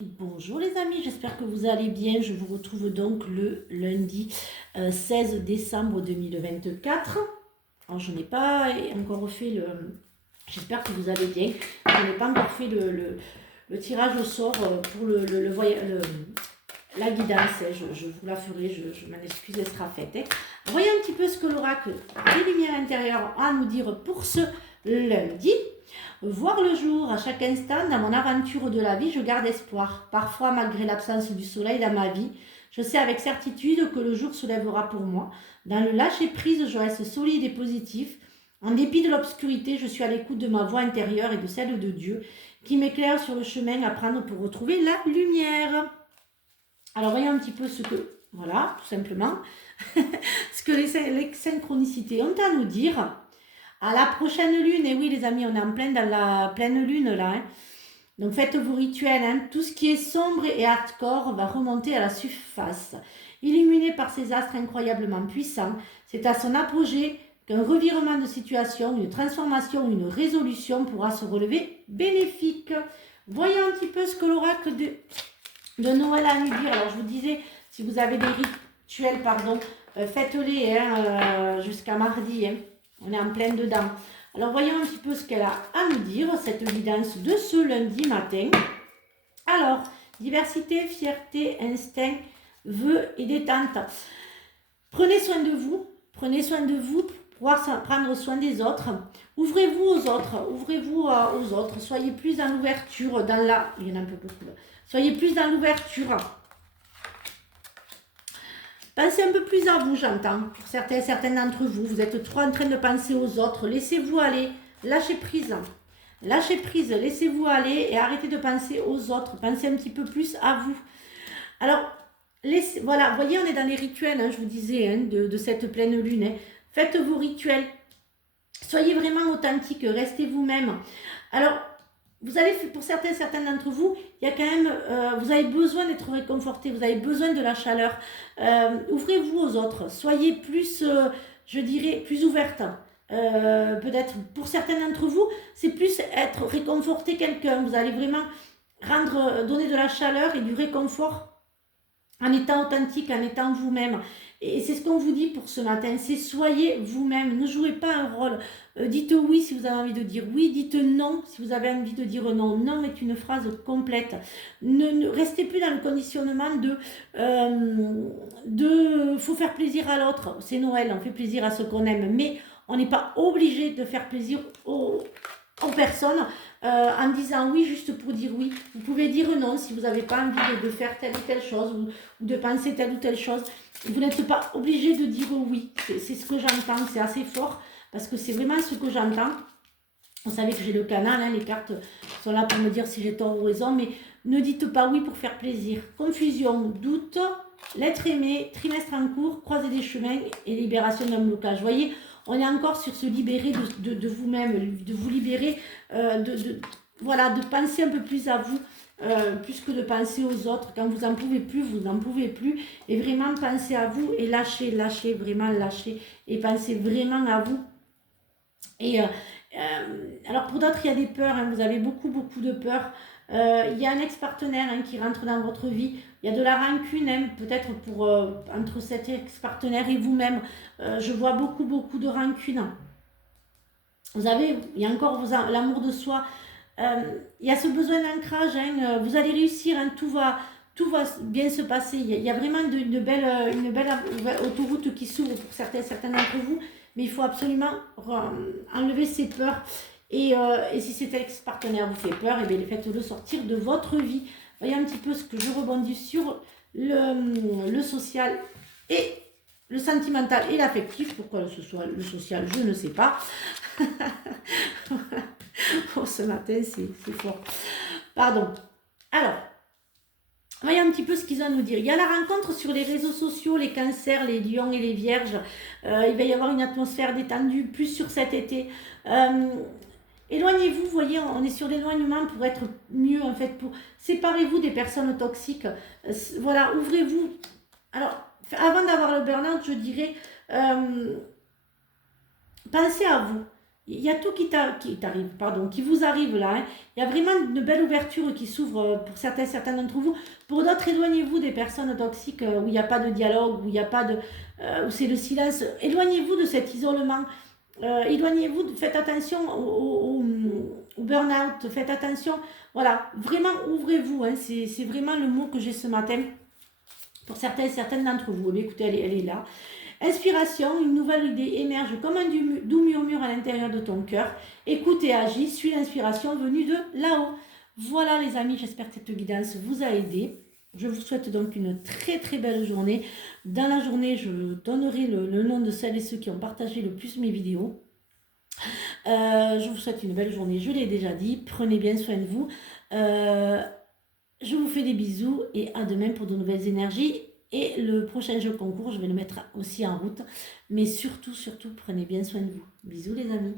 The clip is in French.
Bonjour les amis, j'espère que vous allez bien. Je vous retrouve donc le lundi 16 décembre 2024. Alors je n'ai pas encore fait le... J'espère que vous allez bien. Je n'ai pas encore fait le tirage au sort pour la guidance. Je vous la ferai, je m'en excuse, elle sera faite. Voyons un petit peu ce que l'oracle des lumières intérieures a à nous dire pour ce lundi. Voir le jour à chaque instant dans mon aventure de la vie, je garde espoir. Parfois, malgré l'absence du soleil dans ma vie, je sais avec certitude que le jour se lèvera pour moi. Dans le lâcher-prise, je reste solide et positif. En dépit de l'obscurité, je suis à l'écoute de ma voix intérieure et de celle de Dieu qui m'éclaire sur le chemin à prendre pour retrouver la lumière. Alors, voyons un petit peu ce que... Voilà, tout simplement. Ce que les synchronicités ont à nous dire. À la prochaine lune, et oui les amis, on est en plein dans la pleine lune là. Donc faites vos rituels, tout ce qui est sombre et hardcore va remonter à la surface. Illuminé par ces astres incroyablement puissants, c'est à son apogée qu'un revirement de situation, une transformation, une résolution pourra se relever bénéfique. Voyons un petit peu ce que l'oracle de Noël a à nous dire. Alors je vous disais, si vous avez des rituels, faites-les jusqu'à mardi. On est en plein dedans. Alors, voyons un petit peu ce qu'elle a à nous dire, cette guidance de ce lundi matin. Alors, diversité, fierté, instinct, vœux et détente. Prenez soin de vous pour pouvoir prendre soin des autres. Ouvrez-vous aux autres, soyez plus dans l'ouverture, il y en a un peu beaucoup là. Soyez plus dans l'ouverture. Pensez un peu plus à vous, j'entends. Pour certains d'entre vous, vous êtes trop en train de penser aux autres. Laissez-vous aller, lâchez prise. Lâchez prise, laissez-vous aller et arrêtez de penser aux autres. Pensez un petit peu plus à vous. Alors, voilà, voyez, on est dans les rituels, je vous disais, de cette pleine lune. Faites vos rituels. Soyez vraiment authentique, restez vous-même. Alors, vous allez, pour certains d'entre vous, il y a quand même, vous avez besoin d'être réconforté, vous avez besoin de la chaleur. Ouvrez-vous aux autres, soyez plus, je dirais, plus ouverte. Peut-être pour certains d'entre vous, c'est plus être réconforter quelqu'un. Vous allez vraiment donner de la chaleur et du réconfort en étant authentique, en étant vous-même. Et c'est ce qu'on vous dit pour ce matin, c'est soyez vous-même, ne jouez pas un rôle. Dites oui si vous avez envie de dire oui, dites non si vous avez envie de dire non. Non est une phrase complète. Ne restez plus dans le conditionnement de faut faire plaisir à l'autre. C'est Noël, on fait plaisir à ceux qu'on aime, mais on n'est pas obligé de faire plaisir aux personnes en disant oui juste pour dire oui. Vous pouvez dire non si vous n'avez pas envie de faire telle ou telle chose ou de penser telle ou telle chose. Vous n'êtes pas obligé de dire oui. C'est ce que j'entends, c'est assez fort parce que c'est vraiment ce que j'entends. Vous savez que j'ai le canal, les cartes sont là pour me dire si j'ai tort ou raison, mais ne dites pas oui pour faire plaisir. Confusion, doute, l'être aimé, trimestre en cours, croiser des chemins et libération d'un blocage. Vous voyez, on est encore sur se libérer de vous-même, de vous libérer, voilà, de penser un peu plus à vous, plus que de penser aux autres. Quand vous n'en pouvez plus, vous n'en pouvez plus. Et vraiment pensez à vous et lâchez, vraiment lâchez. Et pensez vraiment à vous. Et alors pour d'autres, il y a des peurs, vous avez beaucoup de peurs. Il y a un ex-partenaire qui rentre dans votre vie. Il y a de la rancune, peut-être entre cet ex-partenaire et vous-même. Je vois beaucoup de rancune. Il y a encore l'amour de soi. Il y a ce besoin d'ancrage. Vous allez réussir, tout va bien se passer. Il y a vraiment une belle autoroute qui s'ouvre pour certains d'entre vous. Mais il faut absolument enlever ces peurs. Et si cet ex-partenaire vous fait peur, faites-le sortir de votre vie. Voyez un petit peu ce que je rebondis sur le social et le sentimental et l'affectif. Pourquoi le social, je ne sais pas. Oh, ce matin, c'est fort. Pardon. Alors, voyons un petit peu ce qu'ils ont à nous dire. Il y a la rencontre sur les réseaux sociaux, les cancers, les lions et les vierges. Il va y avoir une atmosphère détendue, plus sur cet été. Éloignez-vous, voyez, on est sur l'éloignement pour être mieux, en fait. Séparez-vous des personnes toxiques. Voilà, ouvrez-vous. Alors, avant d'avoir le burn-out, je dirais, pensez à vous. il y a tout t'arrive, pardon, qui vous arrive là. Hein. Il y a vraiment une belle ouverture qui s'ouvre pour certains d'entre vous. Pour d'autres, éloignez-vous des personnes toxiques où il n'y a pas de dialogue, où il n'y a pas de, où c'est le silence. Éloignez-vous de cet isolement. Éloignez-vous, faites attention au burn-out, faites attention. Voilà, vraiment ouvrez-vous. Hein. C'est vraiment le mot que j'ai ce matin pour certaines d'entre vous. Mais écoutez, elle est là. Inspiration, une nouvelle idée émerge comme un doux murmure à l'intérieur de ton cœur. Écoute et agis, suis l'inspiration venue de là-haut. Voilà les amis, j'espère que cette guidance vous a aidé. Je vous souhaite donc une très très belle journée. Dans la journée, je donnerai le nom de celles et ceux qui ont partagé le plus mes vidéos. Je vous souhaite une belle journée, je l'ai déjà dit. Prenez bien soin de vous. Je vous fais des bisous et à demain pour de nouvelles énergies. Et le prochain jeu concours, je vais le mettre aussi en route. Mais surtout, prenez bien soin de vous. Bisous les amis.